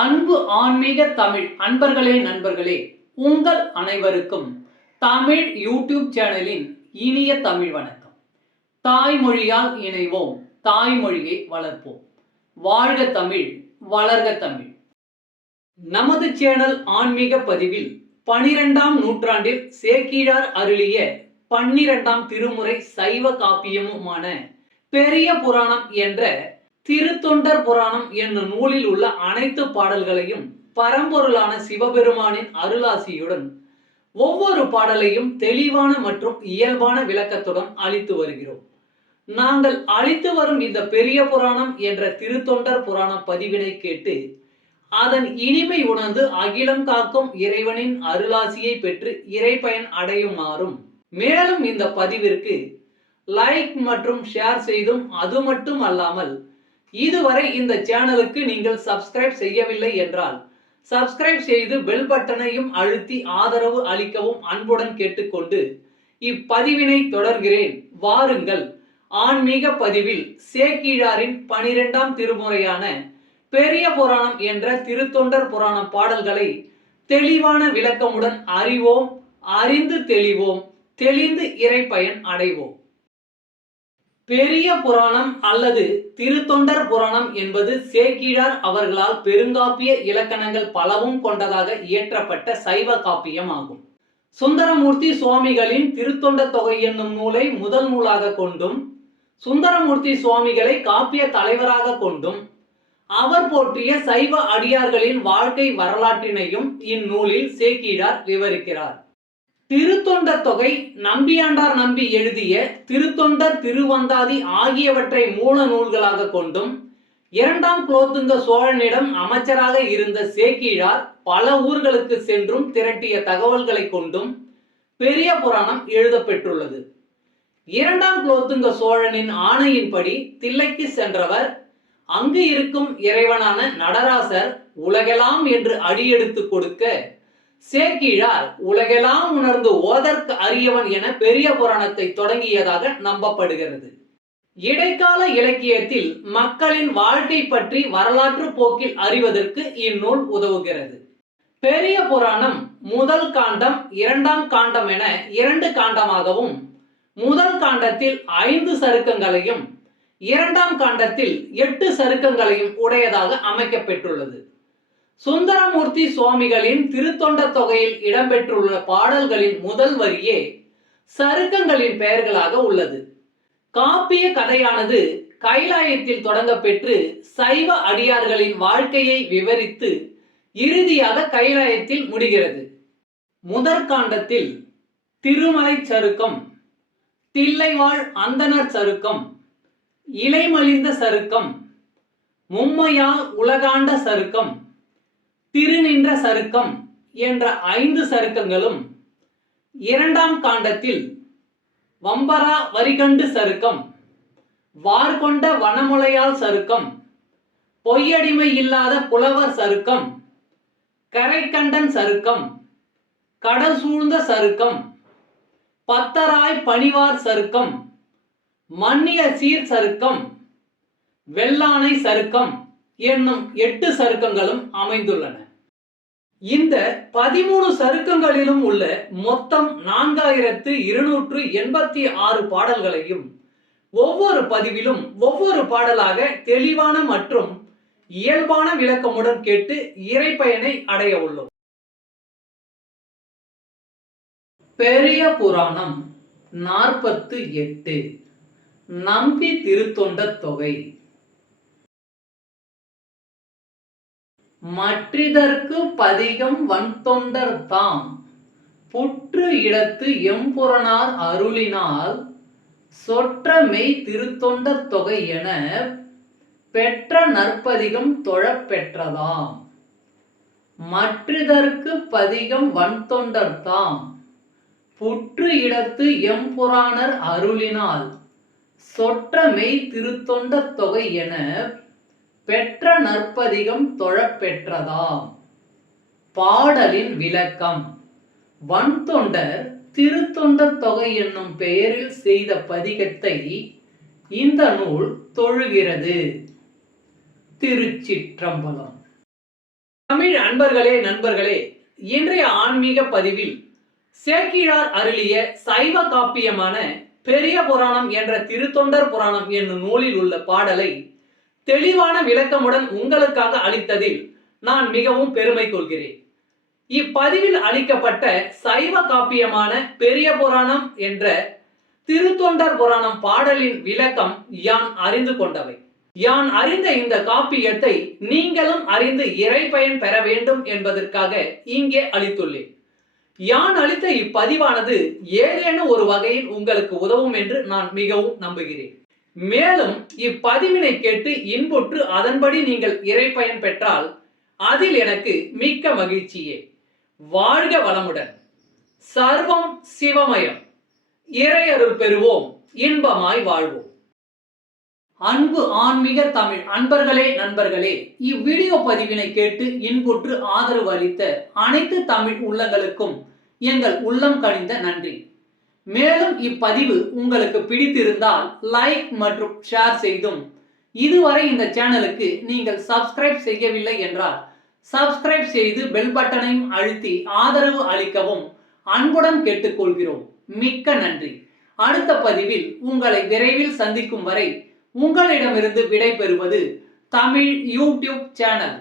அன்பு ஆன்மீக தமிழ் அன்பர்களே நண்பர்களே, உங்கள் அனைவருக்கும் தமிழ் யூடியூப் சேனலின் இனிய தமிழ் வணக்கம். தாய்மொழியால் இணைவோம், தாய்மொழியை வளர்ப்போம். வாழ்க தமிழ், வளர்க தமிழ். நமது சேனல் ஆன்மீக பதிவில் 12ஆம் நூற்றாண்டில் சேக்கிழார் அருளிய 12ஆம் திருமுறை சைவ காப்பியமுமான பெரிய புராணம் என்ற திருத்தொண்டர் புராணம் என்னும் நூலில் உள்ள அனைத்து பாடல்களையும் பரம்பொருளான சிவபெருமானின் அருளாசியுடன் ஒவ்வொரு பாடலையும் தெளிவான மற்றும் இயல்பான விளக்கத்துடன் அளித்து வருகிறோம். நாங்கள் அளித்து வரும் இந்த பெரிய புராணம் என்ற திருத்தொண்டர் புராண பதிவினை கேட்டு அதன் இனிமை உணர்ந்து அகிலம் காக்கும் இறைவனின் அருளாசியை பெற்று இறைப்பயன் அடையுமாறும், மேலும் இந்த பதிவிற்கு லைக் மற்றும் ஷேர் செய்தும், அது மட்டும் அல்லாமல் இதுவரை இந்த சேனலுக்கு நீங்கள் சப்ஸ்கிரைப் செய்யவில்லை என்றால் சப்ஸ்கிரைப் செய்து பெல் பட்டனையும் அழுத்தி ஆதரவு அளிக்கவும் அன்புடன் கேட்டுக்கொண்டு இப்பதிவினை தொடர்கிறேன். வாருங்கள், ஆன்மீக பதிவில் சேக்கிழாரின் 12ஆம் திருமுறையான பெரிய புராணம் என்ற திருத்தொண்டர் புராண பாடல்களை தெளிவான விளக்கமுடன் அறிவோம், அறிந்து தெளிவோம், தெளிந்து இறைப்பயன் அடைவோம். பெரிய புராணம் அல்லது திருத்தொண்டர் புராணம் என்பது சேக்கிழார் அவர்களால் பெருங்காப்பிய இலக்கணங்கள் பலவும் கொண்டதாக இயற்றப்பட்ட சைவ காப்பியம் ஆகும். சுந்தரமூர்த்தி சுவாமிகளின் திருத்தொண்ட தொகை என்னும் நூலை முதல் நூலாக கொண்டும், சுந்தரமூர்த்தி சுவாமிகளை காப்பிய தலைவராக கொண்டும், அவர் போற்றிய சைவ அடியார்களின் வாழ்க்கை வரலாற்றினையும் இந்நூலில் சேக்கிழார் விவரிக்கிறார். திருத்தொண்டர் தொகை நம்பியாண்டார் நம்பி எழுதிய திருத்தொண்டர் திருவந்தாதி ஆகியவற்றை மூல நூல்களாக கொண்டும், 2ஆம் குலோத்துங்க சோழனிடம் அமைச்சராக இருந்த சேக்கிழார் பல ஊர்களுக்கு சென்றும் திரட்டிய தகவல்களை கொண்டும் பெரிய புராணம் எழுதப்பெற்றுள்ளது. 2ஆம் குலோத்துங்க சோழனின் ஆணையின்படி தில்லைக்கு சென்றவர் அங்கு இருக்கும் இறைவனான நடராசர் உலகெல்லாம் என்று அடியெடுத்து கொடுக்க, சேக்கிழார் உலகெல்லாம் உணர்ந்து ஓதற்கு அரியவன் என பெரிய புராணத்தை தொடங்கியதாக நம்பப்படுகிறது. இடைக்கால இலக்கியத்தில் மக்களின் வாழ்க்கை பற்றி வரலாற்று போக்கில் அறிவதற்கு இந்நூல் உதவுகிறது. பெரிய புராணம் முதல் காண்டம், 2ஆம் காண்டம் என 2 காண்டமாகவும், முதல் காண்டத்தில் 5 சருக்கங்களையும் 2ஆம் காண்டத்தில் 8 சருக்கங்களையும் உடையதாக அமைக்கப்பெற்றுள்ளது. சுந்தரமூர்த்தி சுவாமிகளின் திருத்தொண்ட தொகையில் இடம்பெற்றுள்ள பாடல்களின் முதல் வரியே சருக்கங்களின் பெயர்களாக உள்ளது. காப்பிய கதையானது கைலாயத்தில் தொடங்க பெற்று சைவ அடியார்களின் வாழ்க்கையை விவரித்து இறுதியாக கைலாயத்தில் முடிகிறது. முதற்காண்டத்தில் திருமலை சருக்கம், தில்லைவாழ் அந்தணர் சருக்கம், இலைமலிந்த சருக்கம், மும்மையால் உலகாண்ட சருக்கம், திருநின்ற சருக்கம் என்ற 5 சருக்கங்களும், 2ஆம் காண்டத்தில் வம்பரா வரிகண்டு சருக்கம், வார்கொண்ட வனமுலையால் சருக்கம், பொய்யடிமை இல்லாத புலவர் சருக்கம், கரைக்கண்டன் சருக்கம், கடல் சூழ்ந்த சருக்கம், பத்தராய் பணிவார் சருக்கம், மன்னிய சீர் சருக்கம், வெள்ளானை சருக்கம் என்னும் 8 சருக்கங்களும் அமைந்துள்ளன. இந்த 13 சருக்கங்களிலும் உள்ள மொத்தம் 4286 பாடல்களையும் ஒவ்வொரு பதிவிலும் ஒவ்வொரு பாடலாக தெளிவான மற்றும் இயல்பான விளக்கமுடன் கேட்டு இறைப்பயனை அடைய உள்ளோம். பெரிய புராணம் 48 நம்பி திருத்தொண்டர் தொகை. மற்றிதற்கு பதிகம் வன்தொண்டர் தாம் புற்று இடத்து எம்புறனார் அருளினால் சொற்ற மெய் திருத்தொண்டர் தொகை என பெற்ற நற்பதிகம் தொழப் பெற்றதாம். மற்றிதற்கு பதிகம் வன்தொண்டர் தாம் புற்று இடத்து எம்புறானர் அருளினால் சொற்ற மெய் திருத்தொண்டர் தொகை என பெற்ற நற்பதிகம் தொழப் பெற்றதாம். பாடலின் விளக்கம். வன்தொண்டர் திருத்தொண்டர் தொகை என்னும் பெயரில் செய்த பதிகத்தை இந்த நூல் தொழுகிறது. திருச்சிற்றம்பலம். தமிழ் அன்பர்களே, நண்பர்களே, இன்றைய ஆன்மீக பதிவில் சேக்கிழார் அருளிய சைவ காப்பியமான பெரிய புராணம் என்ற திருத்தொண்டர் புராணம் என்னும் நூலில் உள்ள பாடலை தெளிவான விளக்கமுடன் உங்களுக்காக அளித்ததில் நான் மிகவும் பெருமை கொள்கிறேன். இப்பதிவில் அளிக்கப்பட்ட சைவ காப்பியமான பெரிய புராணம் என்ற திருத்தொண்டர் புராணம் பாடலின் விளக்கம் யான் அறிந்து கொண்டவை. யான் அறிந்த இந்த காப்பியத்தை நீங்களும் அறிந்து இறை பயன் பெற வேண்டும் என்பதற்காக இங்கே அளித்துள்ளேன். யான் அளித்த இப்பதிவானது ஏதேனும் ஒரு வகையில் உங்களுக்கு உதவும் என்று நான் மிகவும் நம்புகிறேன். மேலும் இப்பதிவினை கேட்டு இன்புற்று அதன்படி நீங்கள் இறை பயன் பெற்றால் அதில் எனக்கு மிக்க மகிழ்ச்சியே. வாழ்க வளமுடன். சர்வம் சிவமயம். இறையருள் பெறுவோம், இன்பமாய் வாழ்வோம். அன்பு ஆன்மீக தமிழ் அன்பர்களே, நண்பர்களே, இவ்வீடியோ பதிவினை கேட்டு இன்புற்று ஆதரவு அளித்த அனைத்து தமிழ் உள்ளங்களுக்கும் எங்கள் உள்ளம் கனிந்த நன்றி. மேலும் இப்பதிவு உங்களுக்கு பிடித்திருந்தால் லைக் மற்றும் ஷேர் செய்தும், இதுவரை இந்த சேனலுக்கு நீங்கள் சப்ஸ்கிரைப் செய்யவில்லை என்றால் சப்ஸ்கிரைப் செய்து பெல் பட்டனையும் அழுத்தி ஆதரவு அளிக்கவும் அன்புடன் கேட்டுக்கொள்கிறோம். மிக்க நன்றி. அடுத்த பதிவில் உங்களை விரைவில் சந்திக்கும் வரை உங்களிடமிருந்து விடை பெறுவது தமிழ் யூடியூப் சேனல்.